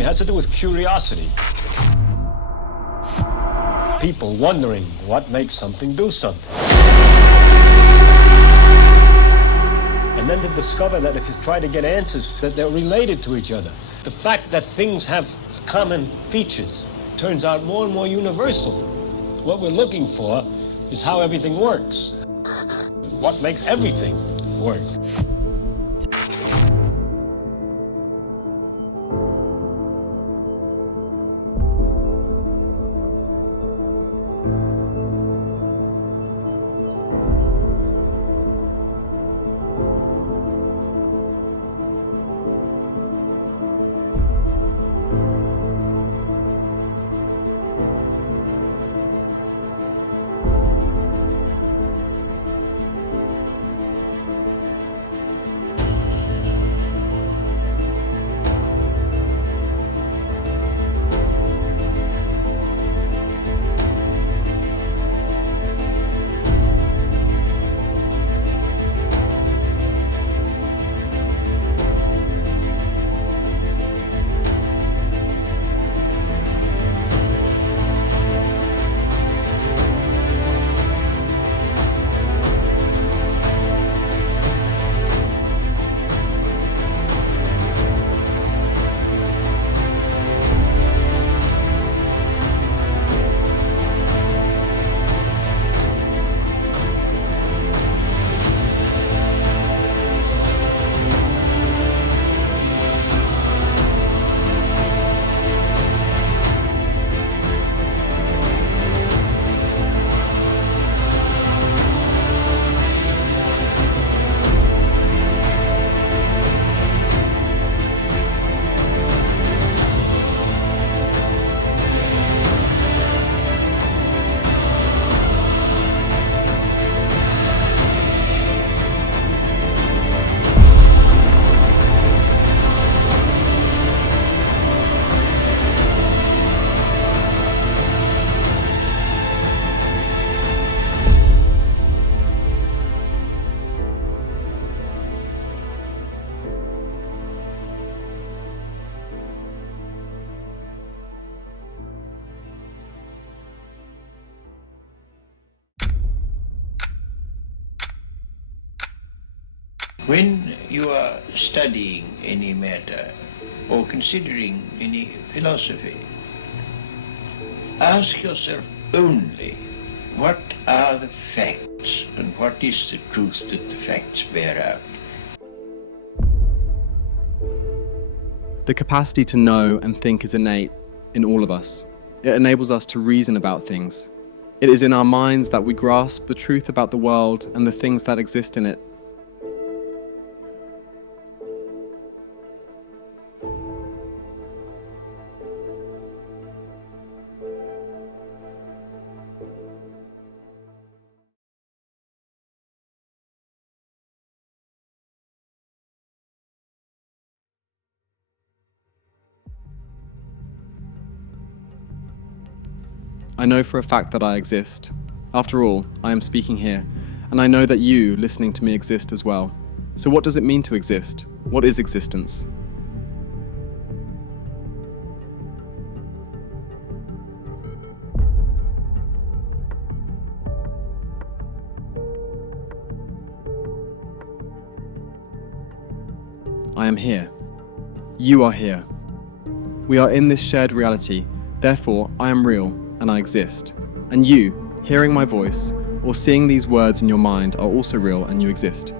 It has to do with curiosity. People wondering what makes something do something. And then to discover that if you try to get answers, that they're related to each other. The fact that things have common features turns out more and more universal. What we're looking for is how everything works. What makes everything work. When you are studying any matter or considering any philosophy, ask yourself only what are the facts and what is the truth that the facts bear out. The capacity to know and think is innate in all of us. It enables us to reason about things. It is in our minds that we grasp the truth about the world and the things that exist in it. I know for a fact that I exist. After all, I am speaking here, and I know that you, listening to me, exist as well. So what does it mean to exist? What is existence? I am here. You are here. We are in this shared reality, therefore I am real and I exist. And you, hearing my voice, or seeing these words in your mind are also real and you exist.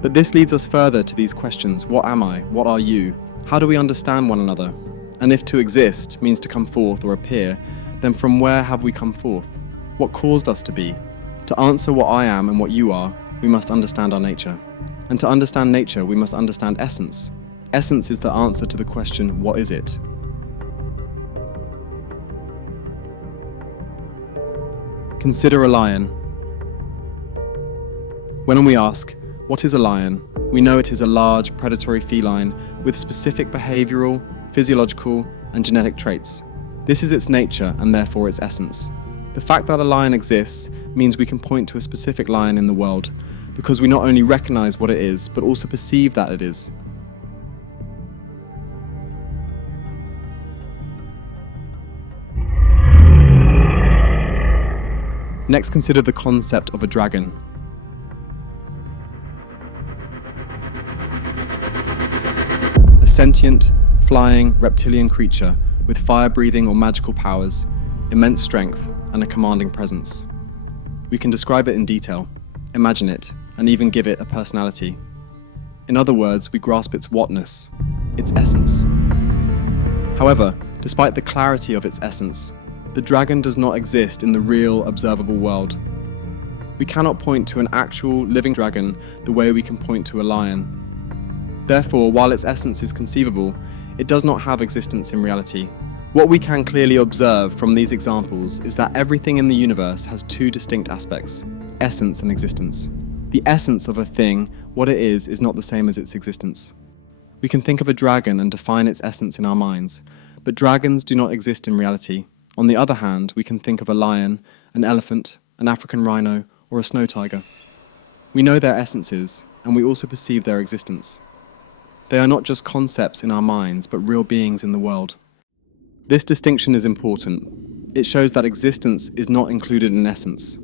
But this leads us further to these questions: what am I? What are you? How do we understand one another? And if to exist means to come forth or appear, then from where have we come forth? What caused us to be? To answer what I am and what you are, we must understand our nature. And to understand nature, we must understand essence. Essence is the answer to the question, what is it? Consider a lion. When we ask, what is a lion? We know it is a large, predatory feline with specific behavioral, physiological, and genetic traits. This is its nature and therefore its essence. The fact that a lion exists means we can point to a specific lion in the world, because we not only recognize what it is, but also perceive that it is. Next, consider the concept of a dragon. A sentient, flying, reptilian creature with fire-breathing or magical powers, immense strength, and a commanding presence. We can describe it in detail, imagine it, and even give it a personality. In other words, we grasp its whatness, its essence. However, despite the clarity of its essence, the dragon does not exist in the real, observable world. We cannot point to an actual, living dragon the way we can point to a lion. Therefore, while its essence is conceivable, it does not have existence in reality. What we can clearly observe from these examples is that everything in the universe has two distinct aspects, essence and existence. The essence of a thing, what it is not the same as its existence. We can think of a dragon and define its essence in our minds, but dragons do not exist in reality. On the other hand, we can think of a lion, an elephant, an African rhino, or a snow tiger. We know their essences, and we also perceive their existence. They are not just concepts in our minds, but real beings in the world. This distinction is important. It shows that existence is not included in essence.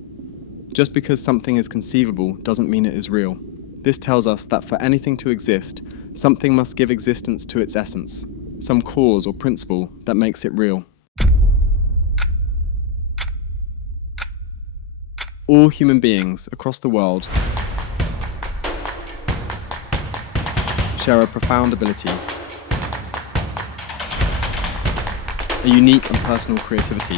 Just because something is conceivable doesn't mean it is real. This tells us that for anything to exist, something must give existence to its essence, some cause or principle that makes it real. All human beings across the world share a profound ability, a unique and personal creativity.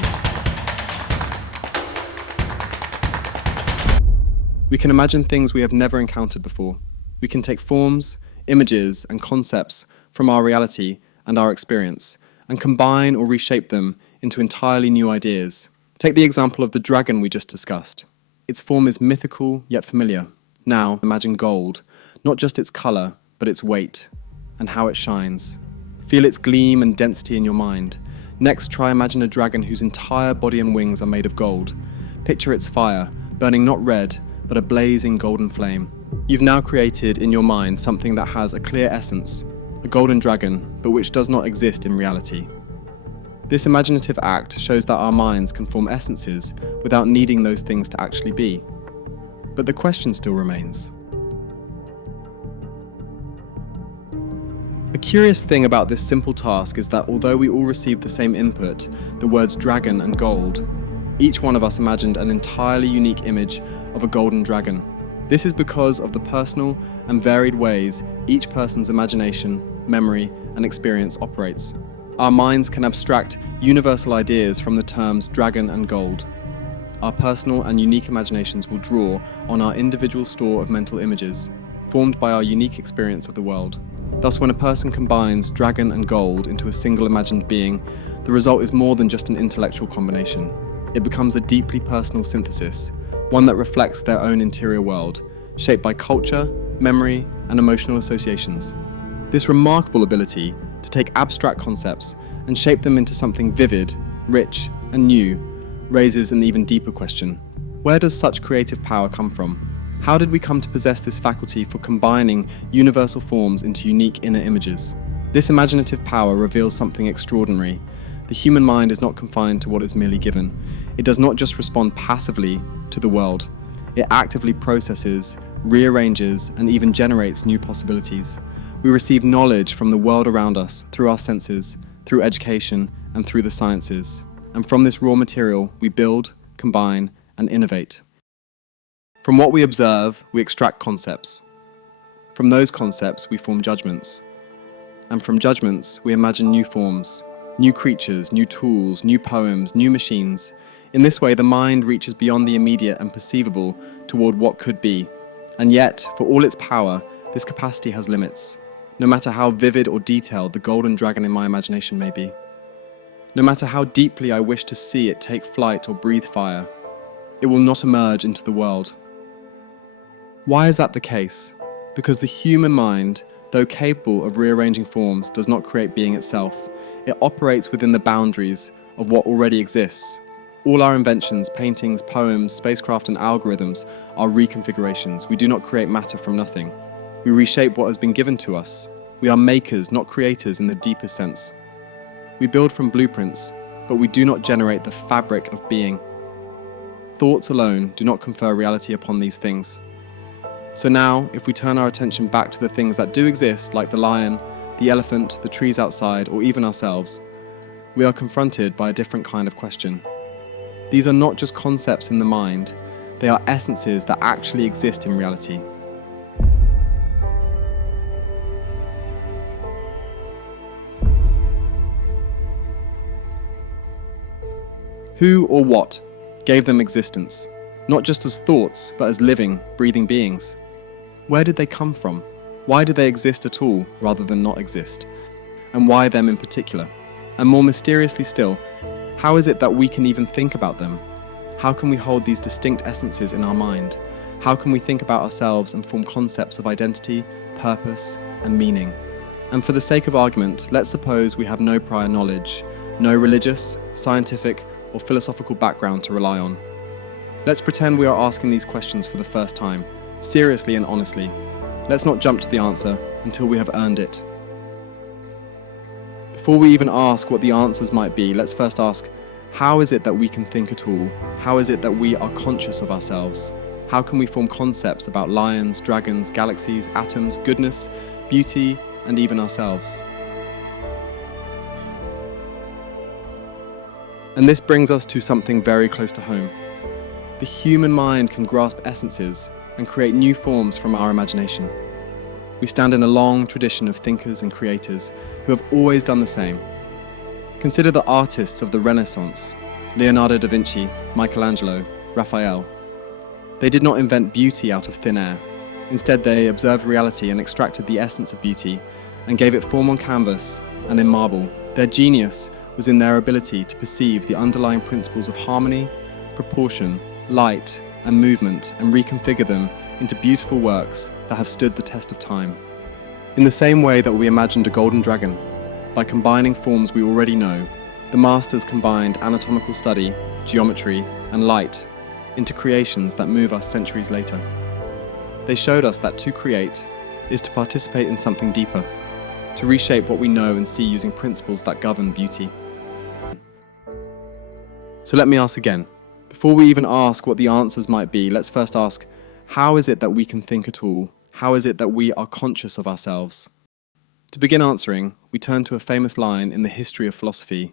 We can imagine things we have never encountered before. We can take forms, images, and concepts from our reality and our experience, and combine or reshape them into entirely new ideas. Take the example of the dragon we just discussed. Its form is mythical yet familiar. Now, imagine gold, not just its colour, but its weight, and how it shines. Feel its gleam and density in your mind. Next, try imagine a dragon whose entire body and wings are made of gold. Picture its fire, burning not red, but a blazing golden flame. You've now created in your mind something that has a clear essence, a golden dragon, but which does not exist in reality. This imaginative act shows that our minds can form essences without needing those things to actually be. But the question still remains. A curious thing about this simple task is that although we all received the same input, the words dragon and gold, each one of us imagined an entirely unique image of a golden dragon. This is because of the personal and varied ways each person's imagination, memory, and experience operates. Our minds can abstract universal ideas from the terms dragon and gold. Our personal and unique imaginations will draw on our individual store of mental images, formed by our unique experience of the world. Thus, when a person combines dragon and gold into a single imagined being, the result is more than just an intellectual combination. It becomes a deeply personal synthesis, one that reflects their own interior world, shaped by culture, memory, and emotional associations. This remarkable ability to take abstract concepts and shape them into something vivid, rich, and new raises an even deeper question. Where does such creative power come from? How did we come to possess this faculty for combining universal forms into unique inner images? This imaginative power reveals something extraordinary. The human mind is not confined to what is merely given. It does not just respond passively to the world. It actively processes, rearranges, and even generates new possibilities. We receive knowledge from the world around us through our senses, through education, and through the sciences. And from this raw material, we build, combine, and innovate. From what we observe, we extract concepts. From those concepts, we form judgments. And from judgments, we imagine new forms, new creatures, new tools, new poems, new machines. In this way, the mind reaches beyond the immediate and perceivable toward what could be. And yet, for all its power, this capacity has limits, no matter how vivid or detailed the golden dragon in my imagination may be. No matter how deeply I wish to see it take flight or breathe fire, it will not emerge into the world. Why is that the case? Because the human mind, though capable of rearranging forms, does not create being itself. It operates within the boundaries of what already exists. All our inventions, paintings, poems, spacecraft, and algorithms are reconfigurations. We do not create matter from nothing. We reshape what has been given to us. We are makers, not creators in the deepest sense. We build from blueprints, but we do not generate the fabric of being. that thoughts alone do not confer reality upon these things. So now, if we turn our attention back to the things that do exist, like the lion, the elephant, the trees outside, or even ourselves, we are confronted by a different kind of question. These are not just concepts in the mind, they are essences that actually exist in reality. Who or what gave them existence, not just as thoughts, but as living, breathing beings? Where did they come from? Why do they exist at all, rather than not exist? And why them in particular? And more mysteriously still, how is it that we can even think about them? How can we hold these distinct essences in our mind? How can we think about ourselves and form concepts of identity, purpose, and meaning? And for the sake of argument, let's suppose we have no prior knowledge, no religious, scientific, or philosophical background to rely on. Let's pretend we are asking these questions for the first time, seriously and honestly. Let's not jump to the answer until we have earned it. Before we even ask what the answers might be, let's first ask, how is it that we can think at all? How is it that we are conscious of ourselves? How can we form concepts about lions, dragons, galaxies, atoms, goodness, beauty, and even ourselves? And this brings us to something very close to home. The human mind can grasp essences and create new forms from our imagination. We stand in a long tradition of thinkers and creators who have always done the same. Consider the artists of the Renaissance: Leonardo da Vinci, Michelangelo, Raphael. They did not invent beauty out of thin air. Instead, they observed reality and extracted the essence of beauty and gave it form on canvas and in marble. Their genius was in their ability to perceive the underlying principles of harmony, proportion, light, and movement and reconfigure them into beautiful works that have stood the test of time. In the same way that we imagined a golden dragon, by combining forms we already know, the masters combined anatomical study, geometry, and light into creations that move us centuries later. They showed us that to create is to participate in something deeper, to reshape what we know and see using principles that govern beauty. So let me ask again. Before we even ask what the answers might be, let's first ask, how is it that we can think at all? How is it that we are conscious of ourselves? To begin answering, we turn to a famous line in the history of philosophy.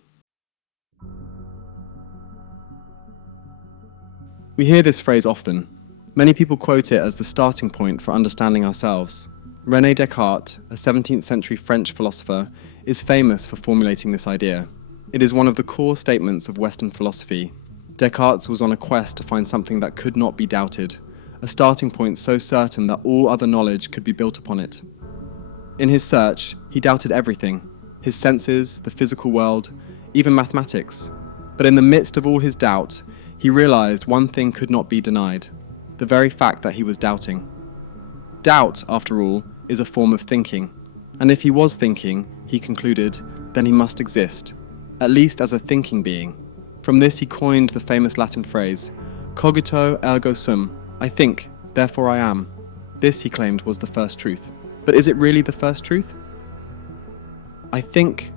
We hear this phrase often. Many people quote it as the starting point for understanding ourselves. Rene Descartes, a 17th century French philosopher, is famous for formulating this idea. It is one of the core statements of Western philosophy. Descartes was on a quest to find something that could not be doubted, a starting point so certain that all other knowledge could be built upon it. In his search, he doubted everything, his senses, the physical world, even mathematics. But in the midst of all his doubt, he realized one thing could not be denied, the very fact that he was doubting. Doubt, after all, is a form of thinking, and if he was thinking, he concluded, then he must exist, at least as a thinking being. From this he coined the famous Latin phrase, cogito ergo sum, I think, therefore I am. This, he claimed, was the first truth. But is it really the first truth? I think,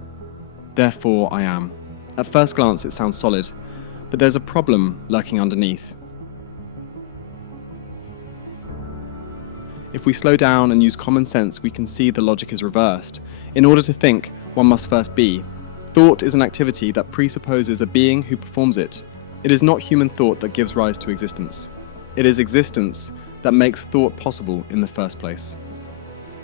therefore I am. At first glance it sounds solid, but there's a problem lurking underneath. If we slow down and use common sense, we can see the logic is reversed. In order to think, one must first be. Thought is an activity that presupposes a being who performs it. It is not human thought that gives rise to existence. It is existence that makes thought possible in the first place.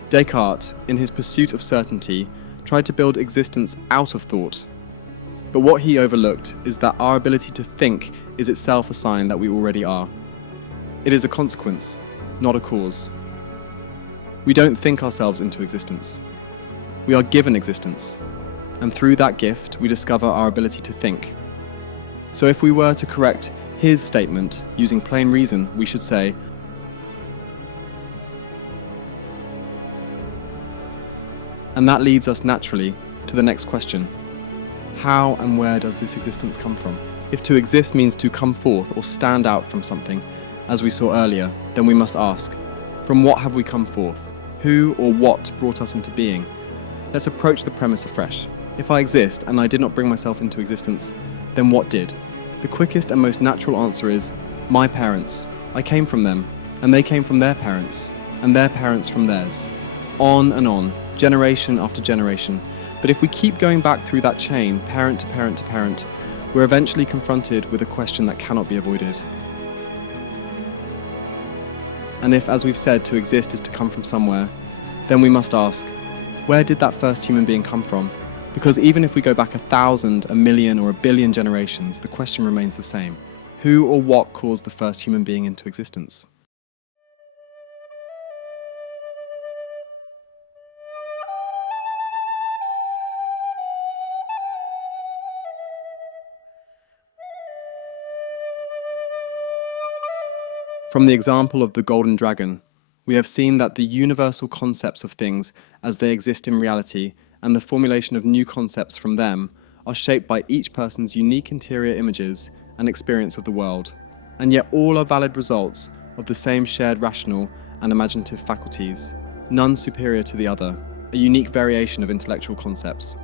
Descartes, in his pursuit of certainty, tried to build existence out of thought. But what he overlooked is that our ability to think is itself a sign that we already are. It is a consequence, not a cause. We don't think ourselves into existence. We are given existence, and through that gift we discover our ability to think. So if we were to correct his statement using plain reason, we should say, and that leads us naturally to the next question. How and where does this existence come from? If to exist means to come forth or stand out from something, as we saw earlier, then we must ask, from what have we come forth? Who or what brought us into being? Let's approach the premise afresh. If I exist and I did not bring myself into existence, then what did? The quickest and most natural answer is My parents, I came from them, and they came from their parents, and their parents from theirs. On, generation after generation. But if we keep going back through that chain, parent to parent to parent, we're eventually confronted with a question that cannot be avoided. And if, as we've said, to exist is to come from somewhere, then we must ask, where did that first human being come from? Because even if we go back 1,000, 1,000,000, or 1,000,000,000 generations, the question remains the same. Who or what caused the first human being into existence? From the example of the golden dragon, we have seen that the universal concepts of things as they exist in reality and the formulation of new concepts from them are shaped by each person's unique interior images and experience of the world, and yet all are valid results of the same shared rational and imaginative faculties, none superior to the other, a unique variation of intellectual concepts.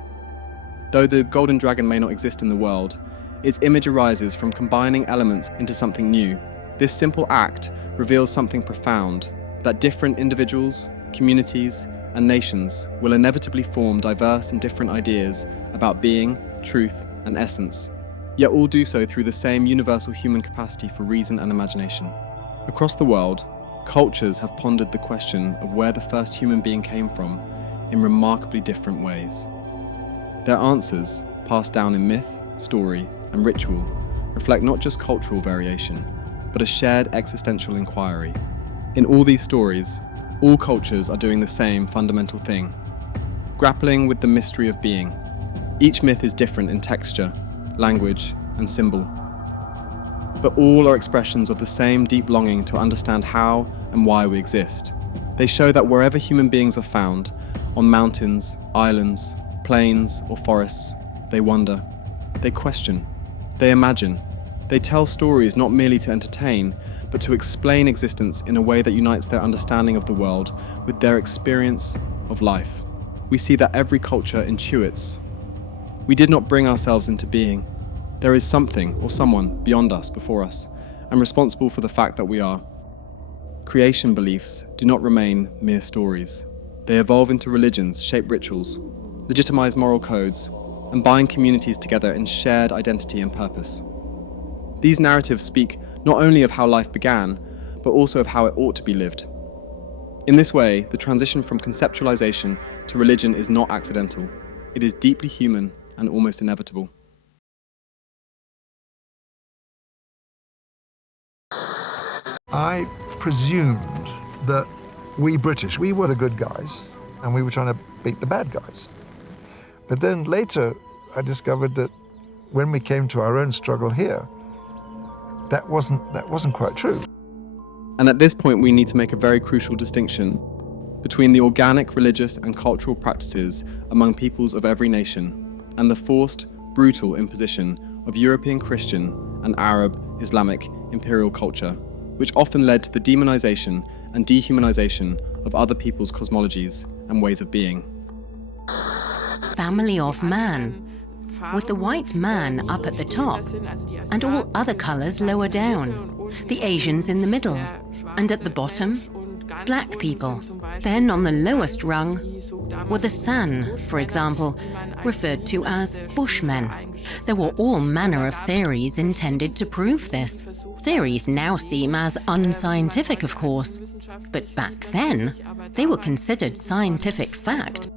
Though the golden dragon may not exist in the world, its image arises from combining elements into something new. This simple act reveals something profound, that different individuals, communities, and nations will inevitably form diverse and different ideas about being, truth, and essence, yet all do so through the same universal human capacity for reason and imagination. Across the world, cultures have pondered the question of where the first human being came from in remarkably different ways. Their answers, passed down in myth, story, and ritual, reflect not just cultural variation, but a shared existential inquiry. In all these stories, all cultures are doing the same fundamental thing, grappling with the mystery of being. Each myth is different in texture, language, and symbol, but all are expressions of the same deep longing to understand how and why we exist. They show that wherever human beings are found, on mountains, islands, plains, or forests, they wonder, they question, they imagine. They tell stories not merely to entertain, but to explain existence in a way that unites their understanding of the world with their experience of life. We see that every culture intuits. We did not bring ourselves into being. There is something or someone beyond us, before us, and responsible for the fact that we are. Creation beliefs do not remain mere stories. They evolve into religions, shape rituals, legitimize moral codes, and bind communities together in shared identity and purpose. These narratives speak not only of how life began, but also of how it ought to be lived. In this way, the transition from conceptualization to religion is not accidental. It is deeply human and almost inevitable. I presumed that we British, we were the good guys, and we were trying to beat the bad guys. But then later, I discovered that when we came to our own struggle here, that wasn't quite true. And at this point, we need to make a very crucial distinction between the organic religious and cultural practices among peoples of every nation and the forced, brutal imposition of European Christian and Arab, Islamic imperial culture, which often led to the demonization and dehumanization of other people's cosmologies and ways of being. Family of man, with the white man up at the top and all other colors lower down, the Asians in the middle, and at the bottom, black people. Then on the lowest rung were the San, for example, referred to as Bushmen. There were all manner of theories intended to prove this. Theories now seem as unscientific, of course, but back then, they were considered scientific fact.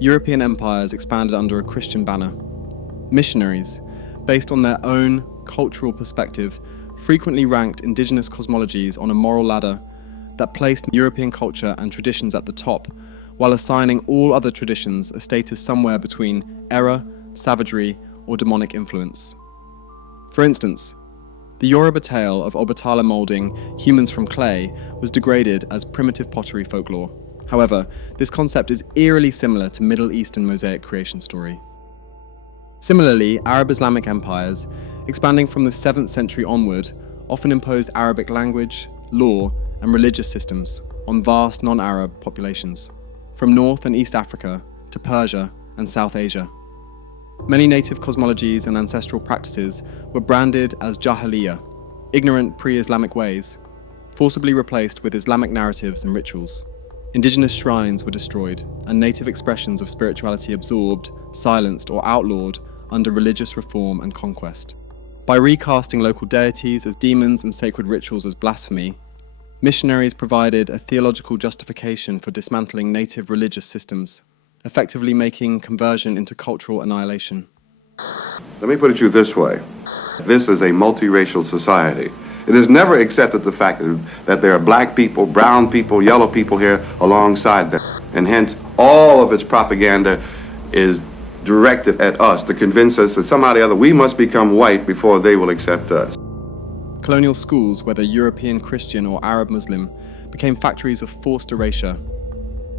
European empires expanded under a Christian banner. Missionaries, based on their own cultural perspective, frequently ranked indigenous cosmologies on a moral ladder that placed European culture and traditions at the top, while assigning all other traditions a status somewhere between error, savagery, or demonic influence. For instance, the Yoruba tale of Obatala moulding humans from clay was degraded as primitive pottery folklore. However, this concept is eerily similar to Middle Eastern Mosaic creation story. Similarly, Arab Islamic empires, expanding from the 7th century onward, often imposed Arabic language, law, and religious systems on vast non-Arab populations, from North and East Africa to Persia and South Asia. Many native cosmologies and ancestral practices were branded as Jahiliyyah, ignorant pre-Islamic ways, forcibly replaced with Islamic narratives and rituals. Indigenous shrines were destroyed, and native expressions of spirituality absorbed, silenced, or outlawed under religious reform and conquest. By recasting local deities as demons and sacred rituals as blasphemy, missionaries provided a theological justification for dismantling native religious systems, effectively making conversion into cultural annihilation. Let me put it to you this way. This is a multiracial society. It has never accepted the fact that there are black people, brown people, yellow people here alongside them. And hence, all of its propaganda is directed at us to convince us that somehow or the other we must become white before they will accept us. Colonial schools, whether European, Christian, or Arab Muslim, became factories of forced erasure.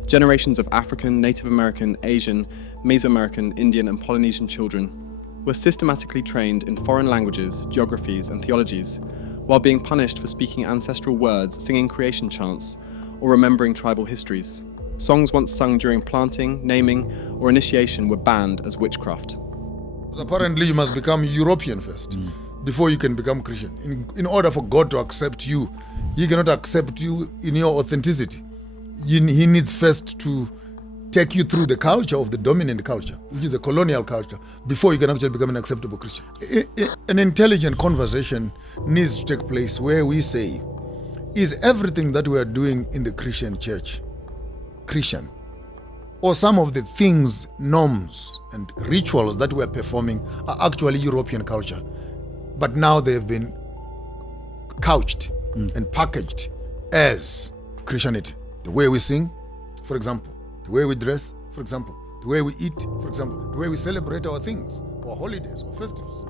Generations of African, Native American, Asian, Mesoamerican, Indian, and Polynesian children were systematically trained in foreign languages, geographies, and theologies, while being punished for speaking ancestral words, singing creation chants, or remembering tribal histories. Songs once sung during planting, naming, or initiation were banned as witchcraft. Apparently, you must become European first before you can become Christian. In order for God to accept you, He cannot accept you in your authenticity. He needs first to take you through the culture of the dominant culture, which is a colonial culture, before you can actually become an acceptable Christian. An intelligent conversation needs to take place where we say, is everything that we are doing in the Christian church Christian? Or some of the things, norms, and rituals that we are performing are actually European culture, but now they have been couched and packaged as Christianity. The way we sing, for example, the way we dress, for example, the way we eat, for example, the way we celebrate our things, our holidays, our festivals.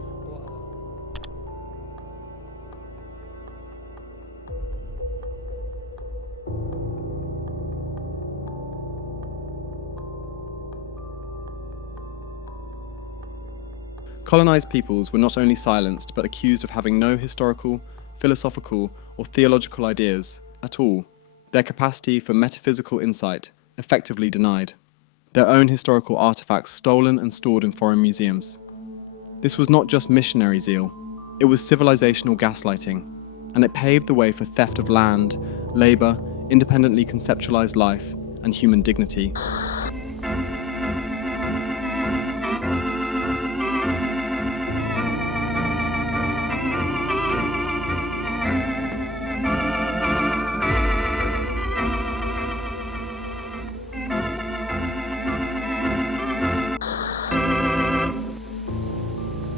Colonized peoples were not only silenced but accused of having no historical, philosophical, or theological ideas at all. Their capacity for metaphysical insight effectively denied. Their own historical artifacts stolen and stored in foreign museums. This was not just missionary zeal, it was civilizational gaslighting, and it paved the way for theft of land, labor, independently conceptualized life, and human dignity.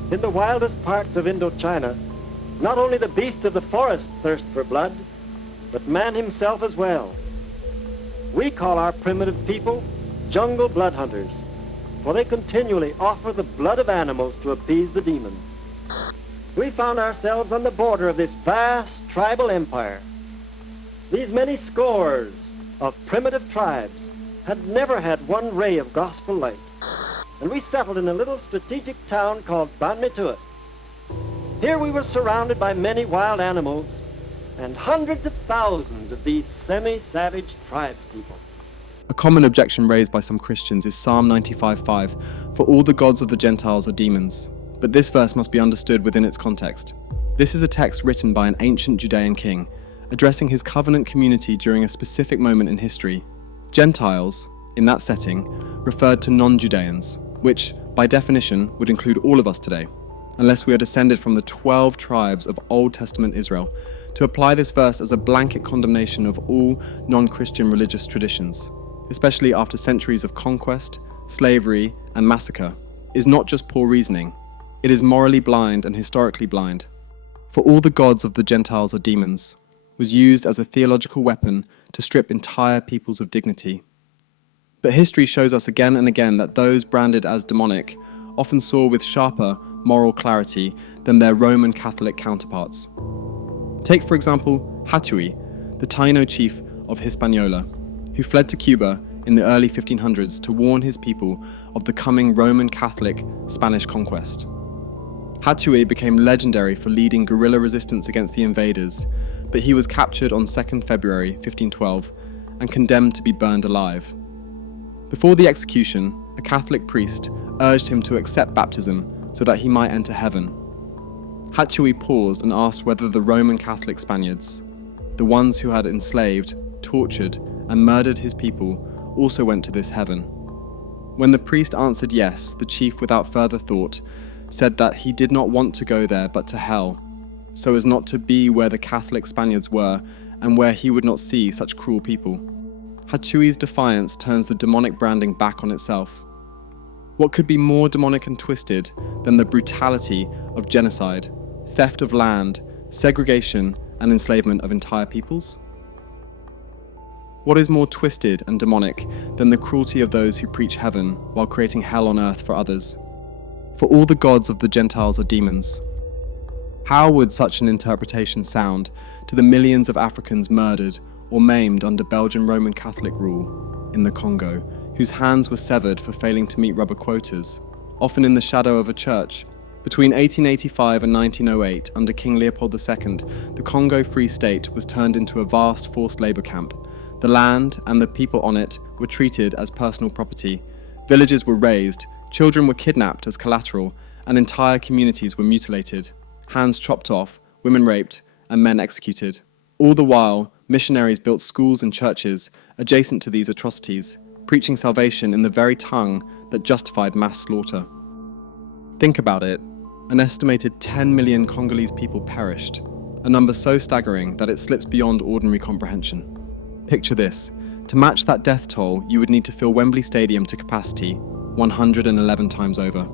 In the wildest parts of Indochina, not only the beasts of the forest thirst for blood, but man himself as well. We call our primitive people jungle blood hunters, for they continually offer the blood of animals to appease the demons. We found ourselves on the border of this vast tribal empire. These many scores of primitive tribes had never had one ray of gospel light. And we settled in a little strategic town called Banmituit. Here we were surrounded by many wild animals and hundreds of thousands of these semi-savage tribespeople. A common objection raised by some Christians is Psalm 95:5, "For all the gods of the Gentiles are demons." But this verse must be understood within its context. This is a text written by an ancient Judean king, addressing his covenant community during a specific moment in history. Gentiles, in that setting, referred to non-Judeans, which, by definition, would include all of us today, unless we are descended from the 12 tribes of Old Testament Israel. To apply this verse as a blanket condemnation of all non-Christian religious traditions, especially after centuries of conquest, slavery, and massacre, is not just poor reasoning, it is morally blind and historically blind. For all the gods of the Gentiles are demons, was used as a theological weapon to strip entire peoples of dignity. But history shows us again and again that those branded as demonic often saw with sharper moral clarity than their Roman Catholic counterparts. Take, for example, Hatui, the Taino chief of Hispaniola, who fled to Cuba in the early 1500s to warn his people of the coming Roman Catholic Spanish conquest. Hatui became legendary for leading guerrilla resistance against the invaders, but he was captured on 2nd February 1512 and condemned to be burned alive. Before the execution, a Catholic priest urged him to accept baptism so that he might enter heaven. Hatui paused and asked whether the Roman Catholic Spaniards, the ones who had enslaved, tortured, and murdered his people, also went to this heaven. When the priest answered yes, the chief, without further thought, said that he did not want to go there but to hell, so as not to be where the Catholic Spaniards were and where he would not see such cruel people. Hatui's defiance turns the demonic branding back on itself. What could be more demonic and twisted than the brutality of genocide, theft of land, segregation, and enslavement of entire peoples? What is more twisted and demonic than the cruelty of those who preach heaven while creating hell on earth for others? For all the gods of the Gentiles are demons. How would such an interpretation sound to the millions of Africans murdered or maimed under Belgian Roman Catholic rule in the Congo, whose hands were severed for failing to meet rubber quotas, often in the shadow of a church? Between 1885 and 1908, under King Leopold II, the Congo Free State was turned into a vast forced labour camp. The land and the people on it were treated as personal property. Villages were razed, children were kidnapped as collateral, and entire communities were mutilated, hands chopped off, women raped, and men executed. All the while, missionaries built schools and churches adjacent to these atrocities, preaching salvation in the very tongue that justified mass slaughter. Think about it. An estimated 10 million Congolese people perished, a number so staggering that it slips beyond ordinary comprehension. Picture this. To match that death toll, you would need to fill Wembley Stadium to capacity 111 times over.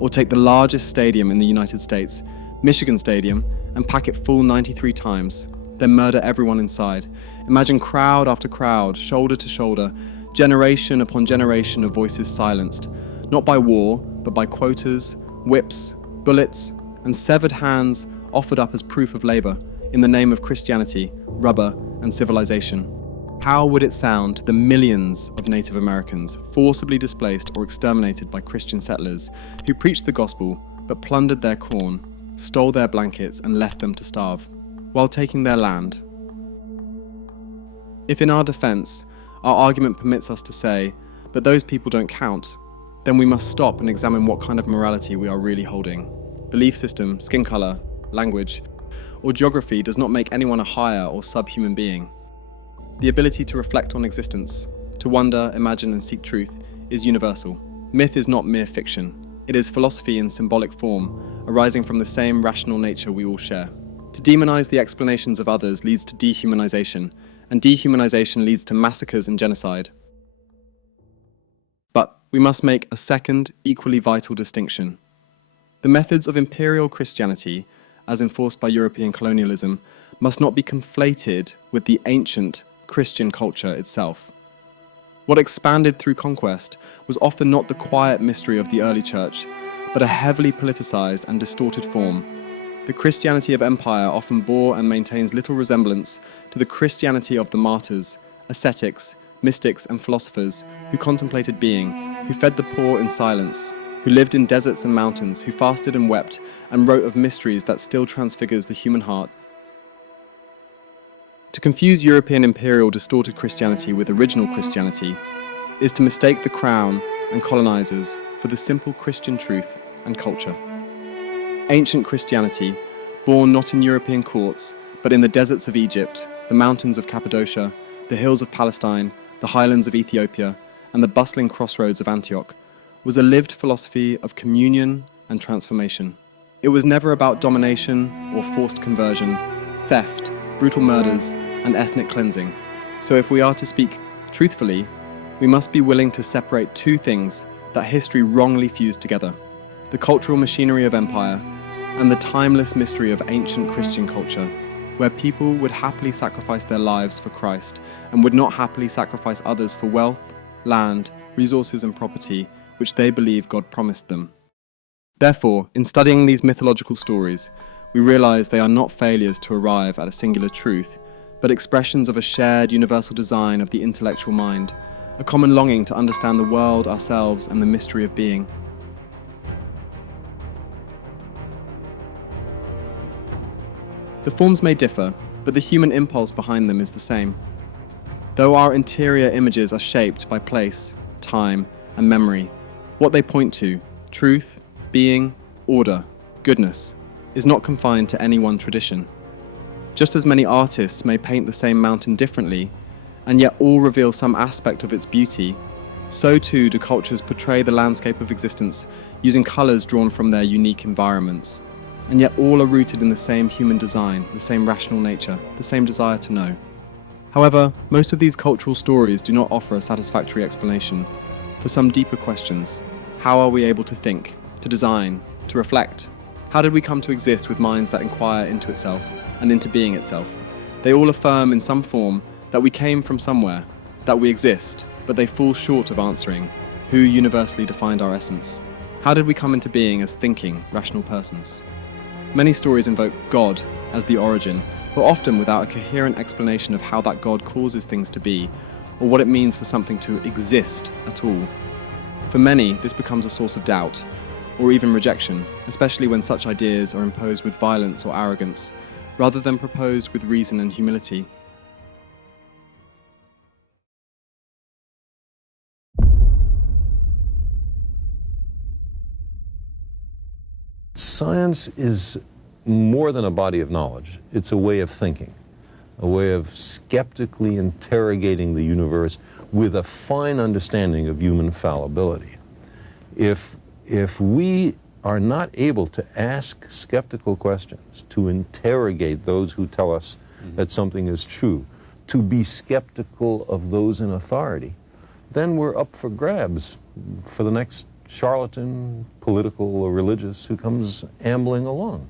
Or take the largest stadium in the United States, Michigan Stadium, and pack it full 93 times, then murder everyone inside. Imagine crowd after crowd, shoulder to shoulder, generation upon generation of voices silenced, not by war, but by quotas, whips, bullets, and severed hands offered up as proof of labour in the name of Christianity, rubber, and civilization. How would it sound to the millions of Native Americans forcibly displaced or exterminated by Christian settlers who preached the gospel but plundered their corn, stole their blankets, and left them to starve, while taking their land? If in our defence, our argument permits us to say, but those people don't count, then we must stop and examine what kind of morality we are really holding. Belief system, skin colour, language, or geography does not make anyone a higher or subhuman being. The ability to reflect on existence, to wonder, imagine, and seek truth is universal. Myth is not mere fiction. It is philosophy in symbolic form, arising from the same rational nature we all share. To demonize the explanations of others leads to dehumanization, and dehumanization leads to massacres and genocide. But we must make a second, equally vital distinction. The methods of imperial Christianity, as enforced by European colonialism, must not be conflated with the ancient Christian culture itself. What expanded through conquest was often not the quiet mystery of the early church, but a heavily politicized and distorted form. The Christianity of empire often bore and maintains little resemblance to the Christianity of the martyrs, ascetics, mystics, and philosophers who contemplated being, who fed the poor in silence, who lived in deserts and mountains, who fasted and wept, and wrote of mysteries that still transfigures the human heart. To confuse European imperial distorted Christianity with original Christianity is to mistake the crown and colonizers for the simple Christian truth and culture. Ancient Christianity, born not in European courts, but in the deserts of Egypt, the mountains of Cappadocia, the hills of Palestine, the highlands of Ethiopia, and the bustling crossroads of Antioch, was a lived philosophy of communion and transformation. It was never about domination or forced conversion, theft, brutal murders, and ethnic cleansing. So if we are to speak truthfully, we must be willing to separate two things that history wrongly fused together: the cultural machinery of empire and the timeless mystery of ancient Christian culture, where people would happily sacrifice their lives for Christ and would not happily sacrifice others for wealth, land, resources and property which they believe God promised them. Therefore, in studying these mythological stories, we realize they are not failures to arrive at a singular truth, but expressions of a shared universal design of the intellectual mind, a common longing to understand the world, ourselves, and the mystery of being. The forms may differ, but the human impulse behind them is the same. Though our interior images are shaped by place, time, and memory, what they point to, truth, being, order, goodness, is not confined to any one tradition. Just as many artists may paint the same mountain differently, and yet all reveal some aspect of its beauty, so too do cultures portray the landscape of existence using colours drawn from their unique environments. And yet all are rooted in the same human design, the same rational nature, the same desire to know. However, most of these cultural stories do not offer a satisfactory explanation for some deeper questions. How are we able to think, to design, to reflect? How did we come to exist with minds that inquire into itself and into being itself? They all affirm in some form that we came from somewhere, that we exist, but they fall short of answering who universally defined our essence. How did we come into being as thinking, rational persons? Many stories invoke God as the origin, but often without a coherent explanation of how that God causes things to be, or what it means for something to exist at all. For many, this becomes a source of doubt, or even rejection, especially when such ideas are imposed with violence or arrogance, rather than proposed with reason and humility. Science is more than a body of knowledge. It's a way of thinking, a way of skeptically interrogating the universe with a fine understanding of human fallibility. If we are not able to ask skeptical questions, to interrogate those who tell us that something is true, to be skeptical of those in authority, then we're up for grabs for the next charlatan, political or religious, who comes ambling along.